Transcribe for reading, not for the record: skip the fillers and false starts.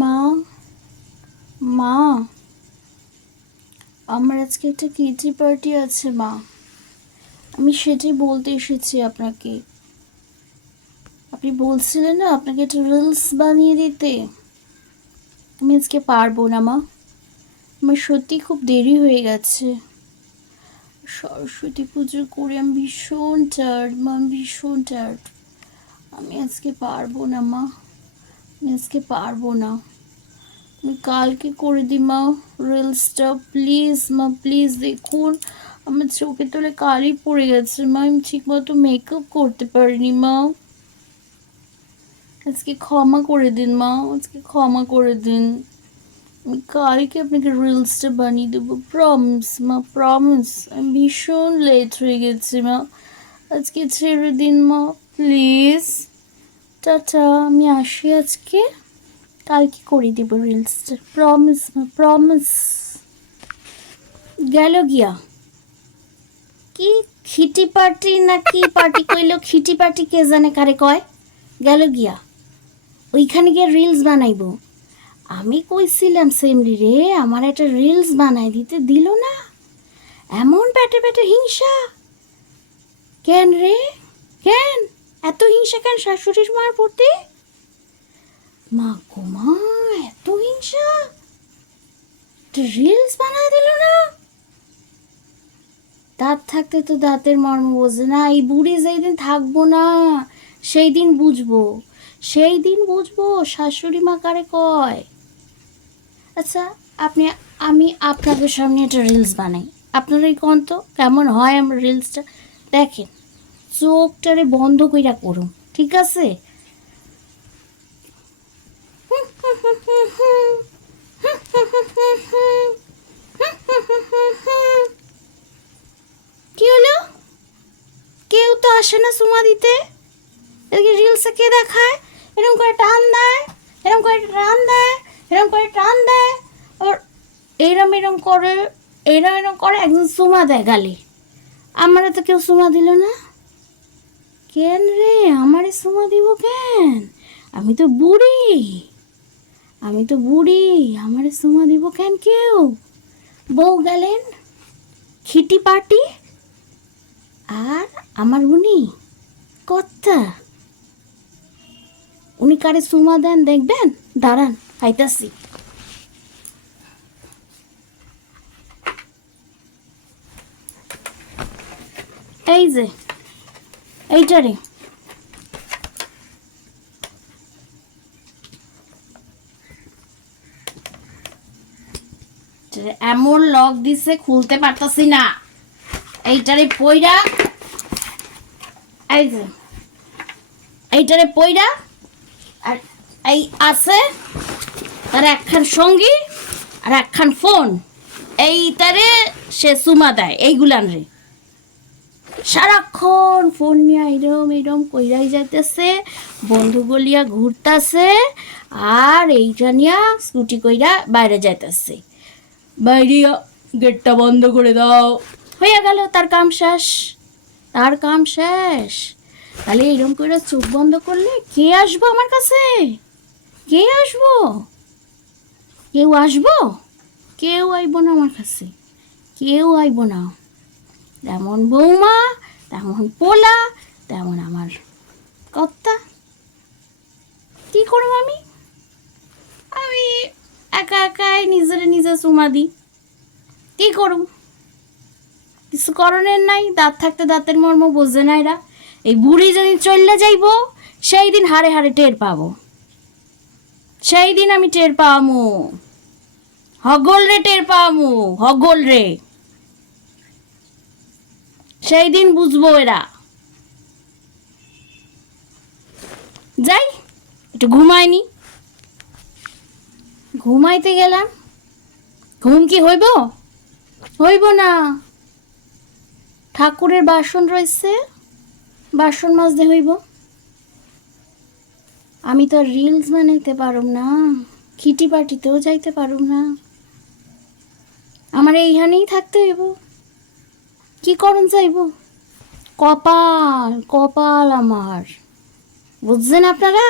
মা, মা, আমার আজকে একটা কিটি পার্টি আছে মা। আমি সেটাই বলতে এসেছি আপনাকে। আপনি বলছিলেন না আপনাকে একটা রিলস বানিয়ে দিতে। আমি আজকে পারবো না মা। আমার সত্যি খুব দেরি হয়ে গেছে। সরস্বতী পুজো করে আমি ভীষণ টায়ার্ড মা, আমি ভীষণ টায়ার্ড। আমি আজকে পারবো না মা, আমি আজকে পারবো না। আমি কালকে করে দিই মা রিলসটা, প্লিজ মা, প্লিজ দেখুন। আমার চোখে তোলে কালি পড়ে গেছে মা, আমি ঠিকমতো মেকআপ করতে পারিনি মা। আজকে ক্ষমা করে দিন মা, আজকে ক্ষমা করে দিন। আমি কালকে আপনাকে রিলসটা বানিয়ে দেবো, প্রমিস মা, প্রমিস। আমি ভীষণ লেট হয়ে গেছি মা, আজকে ছেড়ে দিন মা, প্লিজ। টাটা, আমি আসি আজকে। কালকে করে দেব রিলসটা, প্রমিস মা, প্রমিস। গেল গিয়া কি খিটি পার্টি না কি পার্টি কইলো, খিটি পার্টি কে জানে কারে কয়। গেল গিয়া ওইখানে গিয়ে রিলস বানাইবো। আমি কইছিলাম সেমরি রে আমার একটা রিলস বানাই দিতে, দিল না। এমন পেটে পেটে হিংসা কেন রে, কেন এত হিংসা কেন শাশুড়ির মার প্রতি? মা গো মা, এত হিংসা, রিলস বানাই দিল না। দাঁত থাকতে তো দাঁতের মর্ম বোঝে না। এই বুড়ি যেই দিন থাকবো না সেই দিন বুঝবো, সেই দিন বুঝবো শাশুড়ি মা কারে কয়। আচ্ছা আপনি, আমি আপনাদের সামনে একটা রিলস বানাই, আপনারাই কোন তো কেমন হয় আমার রিলসটা। দেখেন, চোখটারে বন্ধ কইরা করুন, ঠিক আছে? কি হলো? কেউ তো আসে না সুমা দিতে। এদিকে রিলসে কে দেখায় এরকম করে টান দেয়, এরকম করে টান দেয়, এরকম করে টান দেয়, আবার এরম এরম করে, এরম এরম করে একজন সুমা দেয় গালে। আমারও তো কেউ সুমা দিল না। কেন রে আমারে সুমা দিব কেন? আমি তো বুড়ি, আমি তো বুড়ি, আমারে সুমা দিব কেন কেউ? বউ গেলেন খিটি পার্টি, আর আমার উনি কর্তা, উনি কারে সুমা দেন দেখবেন, দাঁড়ান আইতাছি। এই যে এইটারে, এমন লক দিছে খুলতে পারতাছি না। এইটারে পইরা, এই যে এইটারে পইরা, আর এই আছে তার একখান সঙ্গী আর একখান ফোন, এইটারে সে সুমা দেয় এইগুলান রে। সারাক্ষণ ফোন নিয়ে এরম এরম কইরাই যাইতেছে, বন্ধু বলিয়া ঘুরতাছে, আর এইটা নিয়া স্কুটি কইরা বাইরে যাইতেছে। বাইরে গেটটা বন্ধ করে দাও, হইয়া গেল তার কাম শেষ, তার কাম শেষ। তাহলে এরম করে চোখ বন্ধ করলে কে আসবো আমার কাছে? কে আসবো? কেউ আসবো? কেউ আইব না আমার কাছে, কেউ আইব না। যেমন বৌমা তেমন পোলা তেমন আমার কর্তা। কি করব আমি? আমি একা একাই নিজেরে নিজে চুমা দিই। কি করব? কিছু করণের নাই। দাঁত থাকতে দাঁতের মর্ম বোঝে না এরা। এই বুড়ি যেদিন চললে যাইব সেই দিন হাড়ে হাড়ে টের পাবো, সেই দিন আমি টের পামু, হগল রে টের পামু, হগল রে। সেই দিন বুঝবো এরা। যাই একটু ঘুমায়নি, ঘুমাইতে গেলাম, ঘুম কি হইব? হইব না। ঠাকুরের বাসন রয়েছে, বাসন মাজতে হইব। আমি তো আর রিলস বানাইতে পারুম না, খিটি পার্টিতেও যাইতে পারুম না, আমার এইখানেই থাকতে হইব। কি করুন যাইব? কপাল, কপাল আমার, বুঝছেন আপনারা?